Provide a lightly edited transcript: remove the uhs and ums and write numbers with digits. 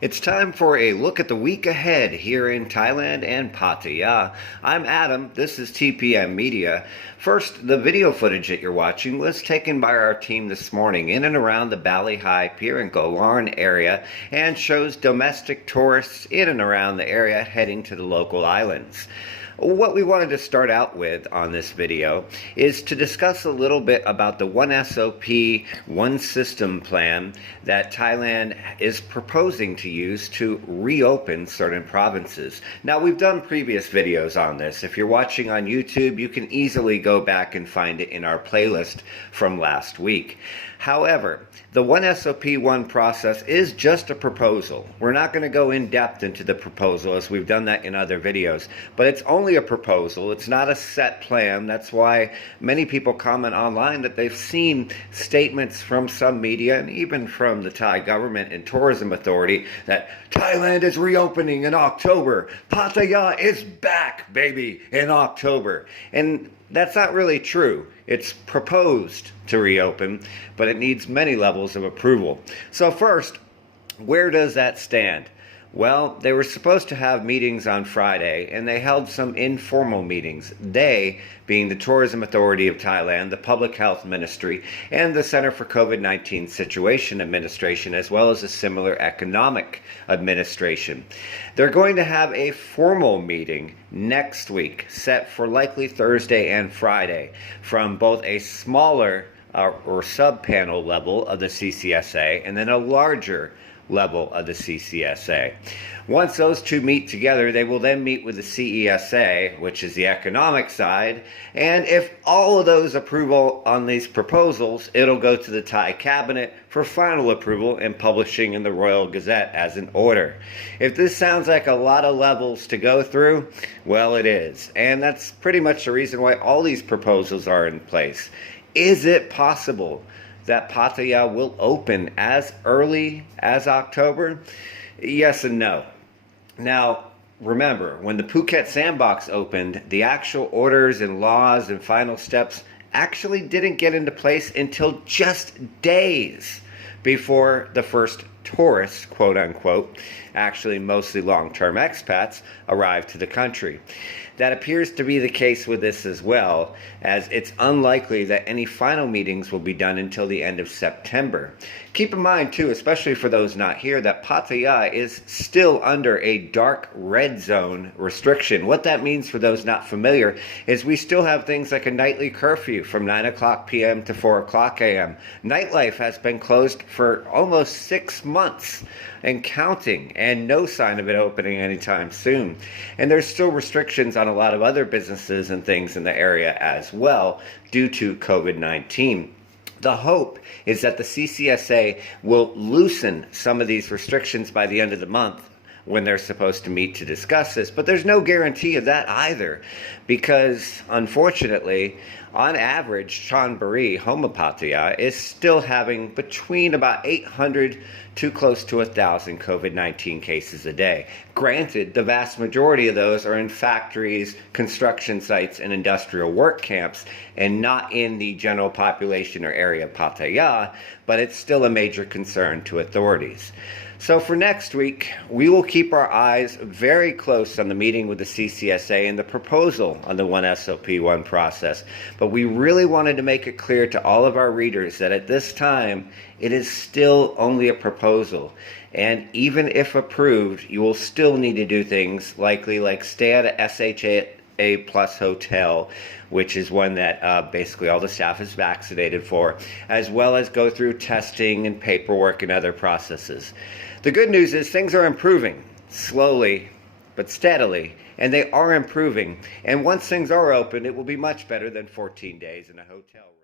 It's time for a look at the week ahead here in Thailand and Pattaya. I'm Adam, this is TPM Media. First, the video footage that you're watching was taken by our team this morning in and around the Bali High Pier and Golarn area and shows domestic tourists in and around the area heading to the local islands. What we wanted to start out with on this video is to discuss a little bit about the One SOP, One System plan that Thailand is proposing to use to reopen certain provinces. Now, we've done previous videos on this. If you're watching on YouTube, you can easily go back and find it in our playlist from last week. However, the One SOP, One process is just a proposal. We're not going to go in depth into the proposal as we've done that in other videos, but it's only a proposal. It's not a set plan. That's why many people comment online that they've seen statements from some media and even from the Thai government and tourism authority that Thailand is reopening in October. Pattaya is back, baby, in October. And that's not really true. It's proposed to reopen, but it needs many levels of approval. So first, where does that stand? Well, they were supposed to have meetings on Friday, and they held some informal meetings. They, being the Tourism Authority of Thailand, the Public Health Ministry, and the Center for COVID-19 Situation Administration, as well as a similar economic administration. They're going to have a formal meeting next week, set for likely Thursday and Friday, from both a smaller or sub-panel level of the CCSA and then a larger level of the CCSA. Once those two meet together, they will then meet with the CESA, which is the economic side, and if all of those approval on these proposals, it'll go to the Thai cabinet for final approval and publishing in the Royal Gazette as an order. If this sounds like a lot of levels to go through, well, it is. And that's pretty much the reason why all these proposals are in place. Is it possible that Pattaya will open as early as October? Yes and no. Now, remember, when the Phuket Sandbox opened, the actual orders and laws and final steps actually didn't get into place until just days before the first tourists, quote unquote, actually mostly long-term expats, arrived to the country. That appears to be the case with this as well, as it's unlikely that any final meetings will be done until the end of September. Keep in mind too, especially for those not here, that Pattaya is still under a dark red zone restriction. What that means for those not familiar is we still have things like a nightly curfew from 9 o'clock p.m. to 4 o'clock a.m. Nightlife has been closed for almost 6 months and counting, and no sign of it opening anytime soon. And there's still restrictions on a lot of other businesses and things in the area as well due to COVID-19. The hope is that the CCSA will loosen some of these restrictions by the end of the month when they're supposed to meet to discuss this, but there's no guarantee of that either, because unfortunately, on average, Chonburi, home of Pattaya, is still having between about 800 to close to 1,000 COVID-19 cases a day. Granted, the vast majority of those are in factories, construction sites, and industrial work camps, and not in the general population or area of Pattaya, but it's still a major concern to authorities. So for next week, we will keep our eyes very close on the meeting with the CCSA and the proposal on the One SOP, One process. But we really wanted to make it clear to all of our readers that at this time, it is still only a proposal. And even if approved, you will still need to do things likely like stay at a SHA Plus hotel, which is one that basically all the staff is vaccinated for, as well as go through testing and paperwork and other processes. The good news is things are improving, slowly but steadily, and they are improving. And once things are open, it will be much better than 14 days in a hotel room.